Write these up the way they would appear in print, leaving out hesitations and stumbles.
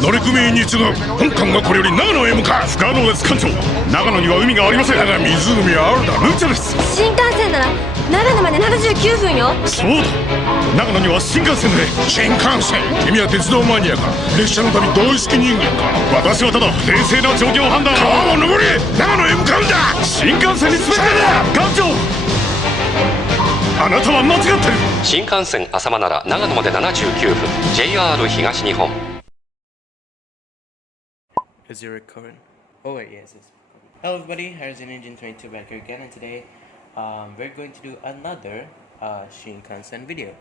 乗組員に次ぐ本艦がこれより長野へ向かう。不可能です、艦長。長野には海がありません。だが湖はあるだろ。無茶です。新幹線なら長野まで79分よ。そうだ、長野には新幹線で。新幹線？君は鉄道マニアか、列車の旅同意識人間か。私はただ冷静な状況判断。川を登り長野へ向かうんだ。新幹線に詰めてる。艦長、あなたは間違ってる。新幹線浅間なら長野まで79分。 JR 東日本。 Is it recording? Oh wait, yes, it's recording. Hello everybody, Harrison Engine 22 back here again, and today we're going to do another Shinkansen video.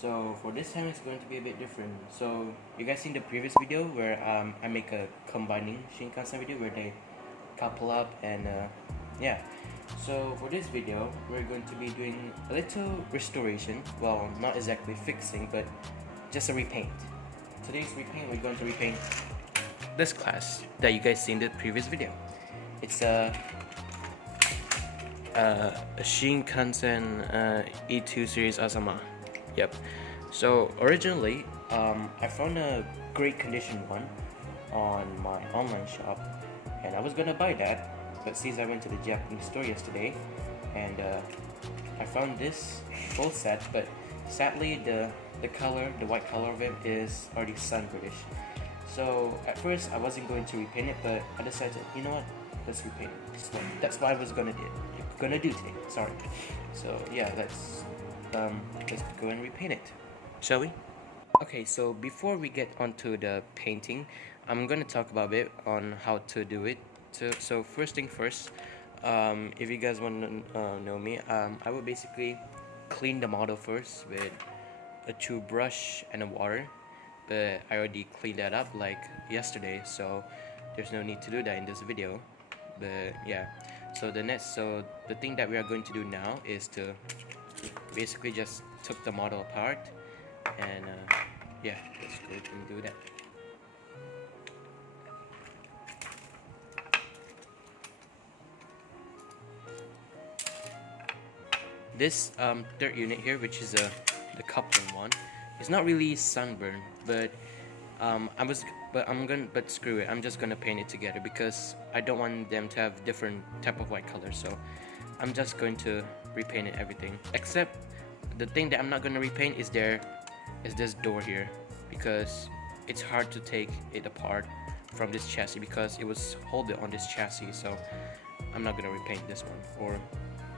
So for this time it's going to be a bit different. So you guys seen the previous video where I make a combining Shinkansen video where they couple up and yeah. So for this video we're going to be doing a little restoration. Well, not exactly fixing, but just a repaint. Today's repaint, we're going to repaint this class that you guys seen in the previous video. It's a Shinkansen E2 series Asama. Yep. So originally I found a great condition one on my online shop and I was gonna buy that, but since I went to the Japanese store yesterday and I found this full set, but sadly the color, the white color of it is already sunburnish. So at first I wasn't going to repaint it, but I decided, you know what, let's repaint it. That's what I was gonna do today. Sorry. So yeah, let's go and repaint it, shall we? Okay, so before we get onto the painting, I'm gonna talk about it on how to do it. So first thing first, if you guys want to know me, I will basically clean the model first with a toothbrush and a water. But I already cleaned that up like yesterday, so there's no need to do that in this video. But yeah, so the thing that we are going to do now is to basically just took the model apart and yeah, let's go and do that. This third unit here, which is the coupling one, it's not really sunburn, but but screw it, I'm just gonna paint it together because I don't want them to have different type of white color. So I'm just going to repaint it everything, except the thing that I'm not gonna repaint is this door here, because it's hard to take it apart from this chassis because it was holding on this chassis. So I'm not gonna repaint this one, or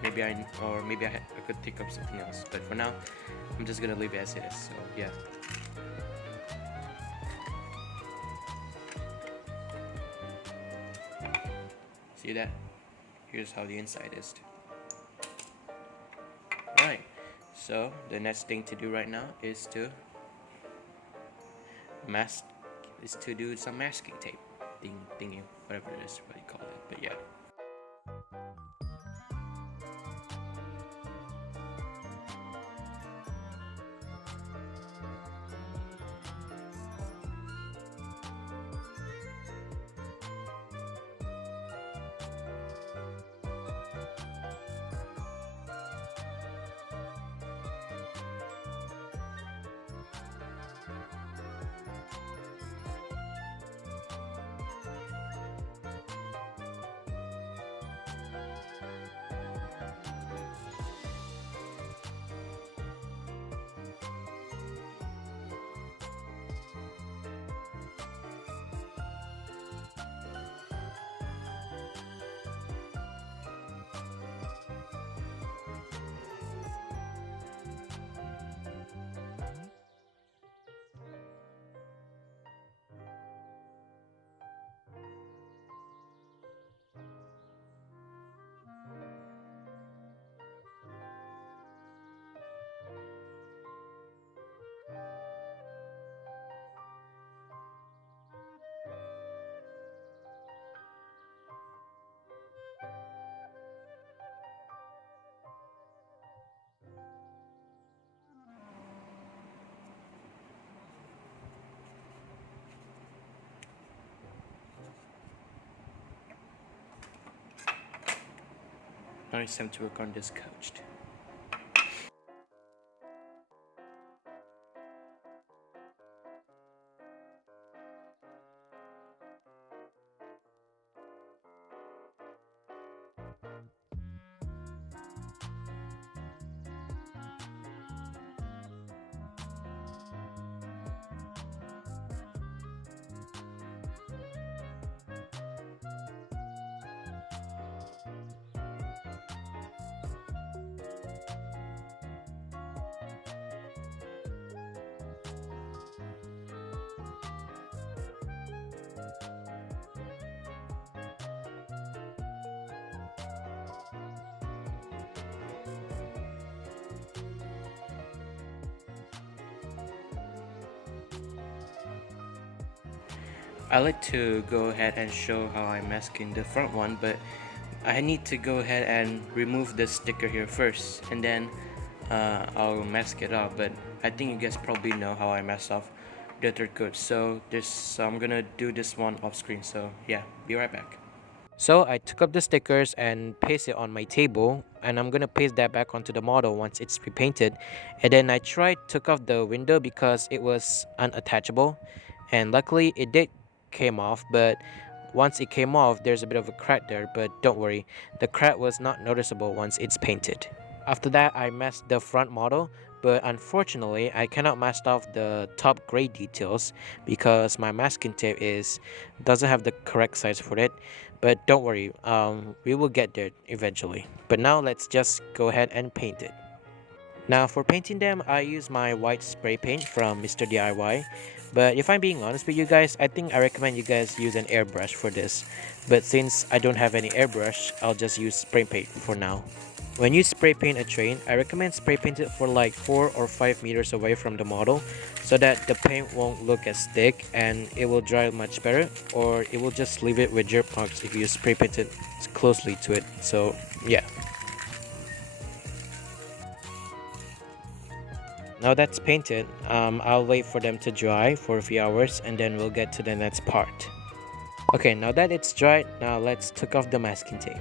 maybe I could pick up something else, but for now I'm just gonna leave it as it is. So yeah. See that? Here's how the inside is. Right. So the next thing to do right now is to do some masking tape, thingy, whatever it is, what you call it. But yeah. Now it's time to work on this couch. I like to go ahead and show how I'm masking the front one, but I need to go ahead and remove the sticker here first, and then I'll mask it off. But I think you guys probably know how I mask off the third coat, so I'm gonna do this one off screen. So yeah, be right back. So I took up the stickers and pasted it on my table, and I'm gonna paste that back onto the model once it's repainted. And then I took off the window because it was unattachable, and luckily it did came off. But once it came off, there's a bit of a crack there, but don't worry, the crack was not noticeable once it's painted. After that, I masked the front model, but unfortunately I cannot mask off the top gray details because my masking tape doesn't have the correct size for it. But don't worry, we will get there eventually. But now let's just go ahead and paint it. Now for painting them, I use my white spray paint from Mr. DIY. But if I'm being honest with you guys, I think I recommend you guys use an airbrush for this. But since I don't have any airbrush, I'll just use spray paint for now. When you spray paint a train, I recommend spray paint it for like 4 or 5 meters away from the model so that the paint won't look as thick and it will dry much better, or it will just leave it with drip marks if you spray paint it closely to it. So yeah. Now that's painted, I'll wait for them to dry for a few hours and then we'll get to the next part. Okay, now that it's dried, now let's take off the masking tape.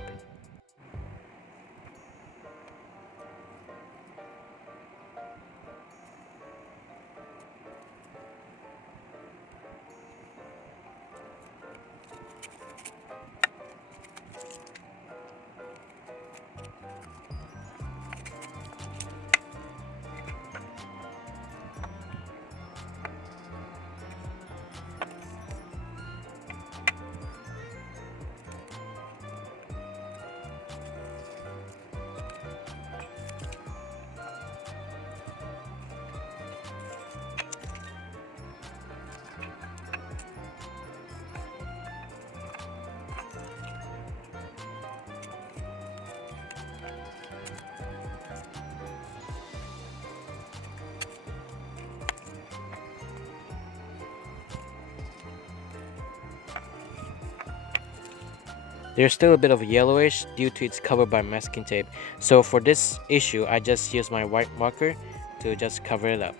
There's still a bit of yellowish due to it's covered by masking tape. So for this issue, I just use my white marker to just cover it up.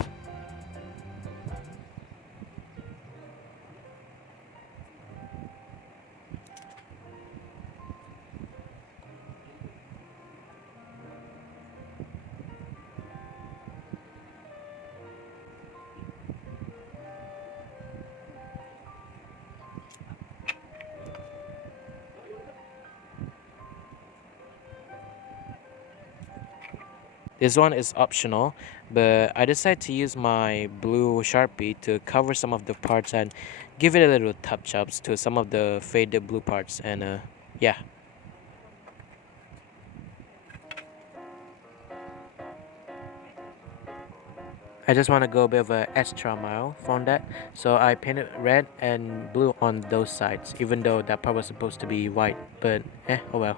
This one is optional, but I decided to use my blue Sharpie to cover some of the parts and give it a little touch-ups to some of the faded blue parts, and yeah. I just want to go a bit of an extra mile from that, so I painted red and blue on those sides, even though that part was supposed to be white, but oh well.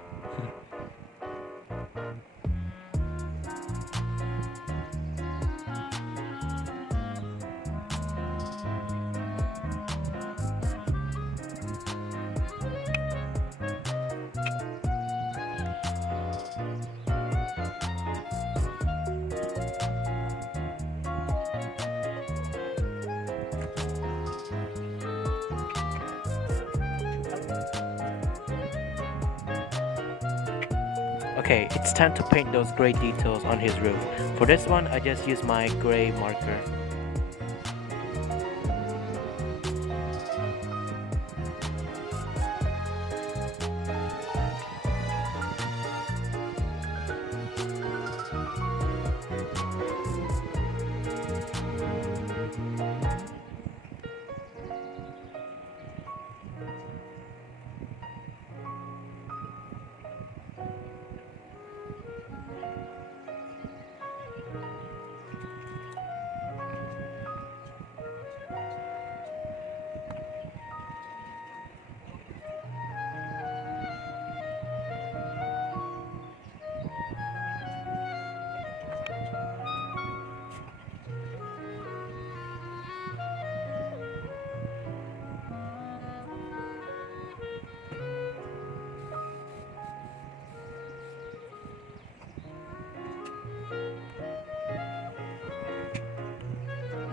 Okay, it's time to paint those gray details on his roof. For this one, I just use my gray marker.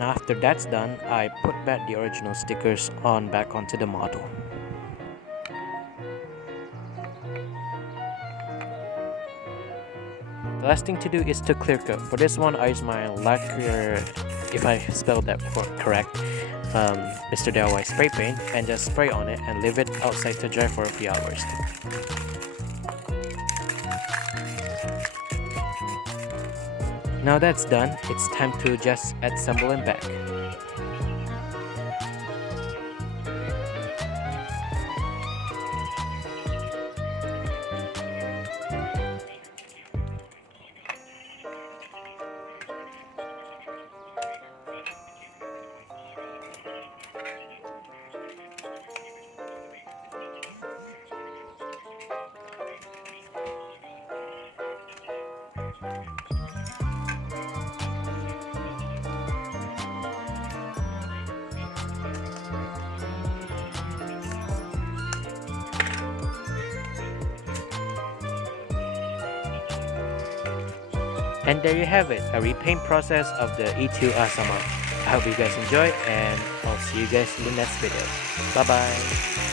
Now after that's done, I put back the original stickers back onto the model. The last thing to do is to clear coat. For this one, I use my lacquer, if I spelled that correct, Mr. DIY spray paint, and just spray on it and leave it outside to dry for a few hours. Now that's done, it's time to just assemble them back. And there you have it, a repaint process of the E2 Asama. I hope you guys enjoy, and I'll see you guys in the next video. Bye bye.